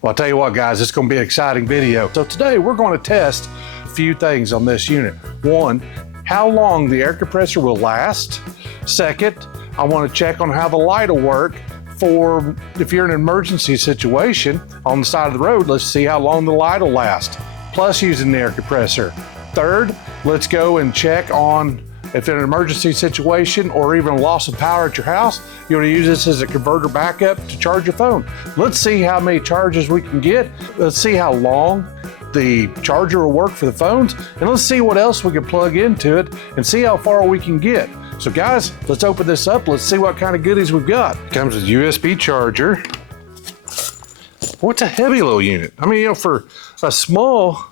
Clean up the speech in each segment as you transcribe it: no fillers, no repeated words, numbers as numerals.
Well, I'll tell you what, guys, it's going to be an exciting video. So today we're going to test a few things on this unit. One, how long the air compressor will last. Second, I want to check on how the light will work for if you're in an emergency situation on the side of the road. Let's see how long the light will last, plus using the air compressor. Third, let's go and check on if in an emergency situation or even a loss of power at your house, you want to use this as a converter backup to charge your phone. Let's see how many charges we can get. Let's see how long the charger will work for the phones, and let's see what else we can plug into it and see how far we can get. So guys, let's open this up. Let's see what kind of goodies we've got. It comes with a USB charger. Well, it's a heavy little unit. I mean, you know, for a small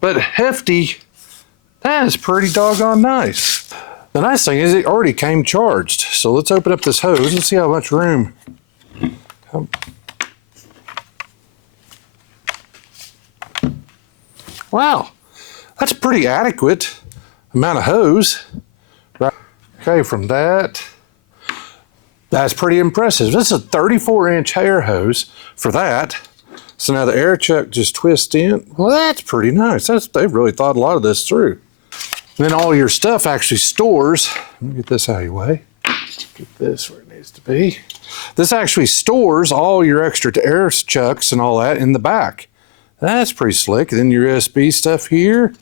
but hefty, that is pretty doggone nice. The nice thing is it already came charged. So let's open up this hose and see how much room. Wow, that's a pretty adequate amount of hose. Right. Okay, from that's pretty impressive. This is a 34-inch air hose for that. So now the air chuck just twists in. Well, that's pretty nice. They've really thought a lot of this through. And then all your stuff actually stores. Let me get this out of your way. Get this where it needs to be. This actually stores all your extra air chucks and all that in the back. That's pretty slick. Then your USB stuff here.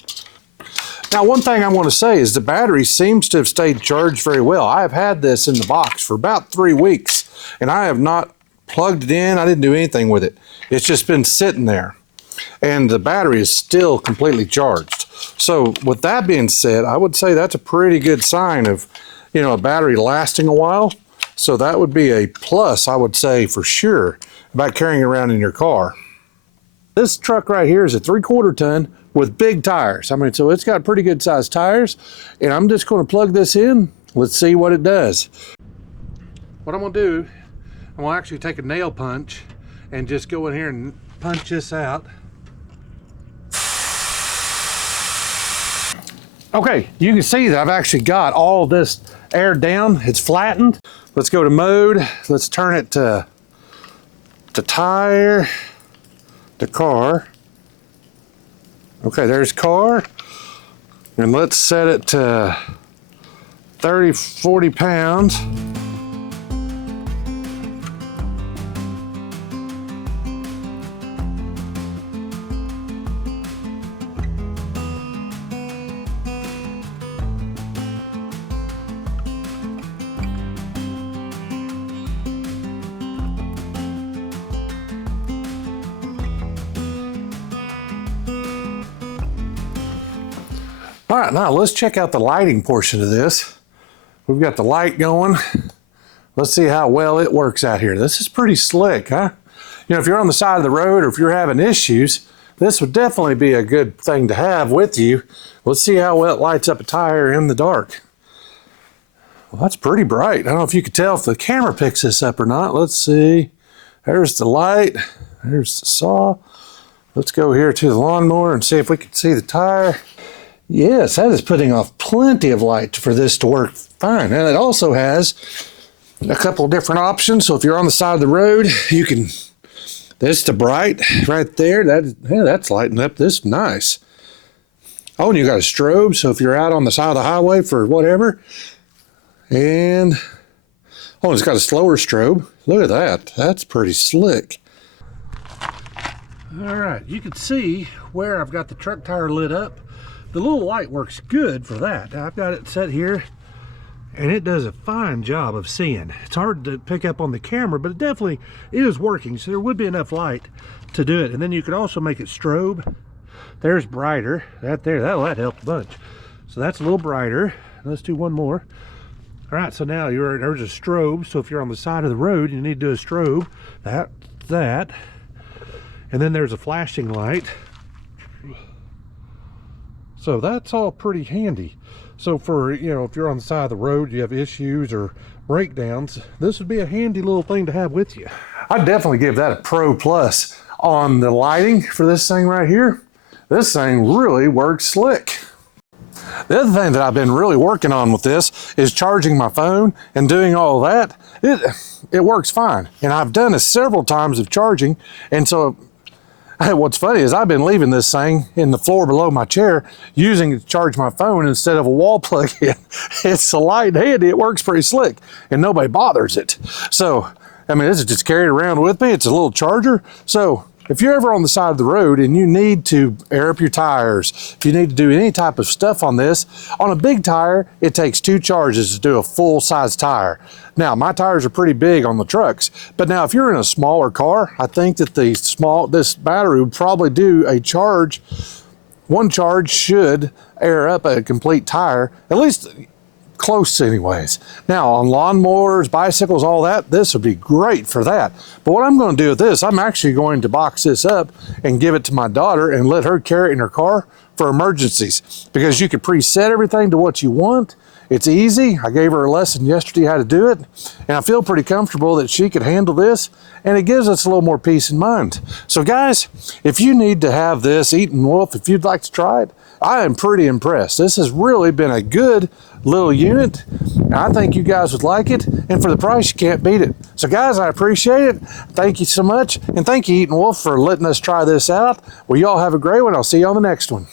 Now, one thing I want to say is the battery seems to have stayed charged very well. I have had this in the box for about 3 weeks, and I have not plugged it in. I didn't do anything with it. It's just been sitting there, and the battery is still completely charged. So with that being said, I would say that's a pretty good sign of, you know, a battery lasting a while. So that would be a plus, I would say, for sure, about carrying around in your car. This truck right here is a 3/4 ton with big tires. I mean, so it's got pretty good sized tires, and I'm just going to plug this in. Let's see what it does. What I'm going to do, I'm going to actually take a nail punch and just go in here and punch this out. Okay, you can see that I've actually got all this air down. It's flattened. Let's go to mode. Let's turn it to tire, to car. Okay, there's car. And let's set it to 30, 40 pounds. All right, now let's check out the lighting portion of this. We've got the light going. Let's see how well it works out here. This is pretty slick, huh? You know, if you're on the side of the road or if you're having issues, this would definitely be a good thing to have with you. Let's see how well it lights up a tire in the dark. Well, that's pretty bright. I don't know if you could tell if the camera picks this up or not. Let's see. There's the light. There's the saw. Let's go here to the lawnmower and see if we can see the tire. Yes, that is putting off plenty of light for this to work fine. And it also has a couple of different options. So if you're on the side of the road, you can, this to bright right there. That's lighting up this nice. Oh, and you got a strobe. So if you're out on the side of the highway for whatever, and oh, it's got a slower strobe. Look at that. That's pretty slick. All right, you can see where I've got the truck tire lit up. The little light works good for that. I've got it set here, and it does a fine job of seeing. It's hard to pick up on the camera, but it definitely is working, so there would be enough light to do it. And then you could also make it strobe. There's brighter. That helped a bunch. So that's a little brighter. Let's do one more. All right, so now there's a strobe. So if you're on the side of the road, you need to do a strobe. That. And then there's a flashing light. So that's all pretty handy. So for, you know, if you're on the side of the road, you have issues or breakdowns, this would be a handy little thing to have with you. I'd definitely give that a pro plus on the lighting for this thing right here. This thing really works slick. The other thing that I've been really working on with this is charging my phone and doing all that. It works fine. And I've done it several times of charging. And so what's funny is I've been leaving this thing in the floor below my chair, using it to charge my phone instead of a wall plug-in. It's a light and handy. It works pretty slick and nobody bothers it. So, I mean, this is just carried around with me. It's a little charger. So if you're ever on the side of the road and you need to air up your tires, if you need to do any type of stuff on this, on a big tire, it takes 2 charges to do a full-size tire. Now, my tires are pretty big on the trucks, but now if you're in a smaller car, I think that this battery would probably do a charge. One charge should air up a complete tire, at least close anyways. Now on lawnmowers, bicycles, all that, this would be great for that. But what I'm going to do with this, I'm actually going to box this up and give it to my daughter and let her carry it in her car for emergencies, because you can preset everything to what you want. It's easy. I gave her a lesson yesterday how to do it, and I feel pretty comfortable that she could handle this, and it gives us a little more peace of mind. So guys, if you need to have this Eatenwolf, if you'd like to try it, I am pretty impressed. This has really been a good little unit. I think you guys would like it, and for the price, you can't beat it. So guys, I appreciate it. Thank you so much, and thank you, Eatenwolf, for letting us try this out. Well, y'all have a great one. I'll see you on the next one.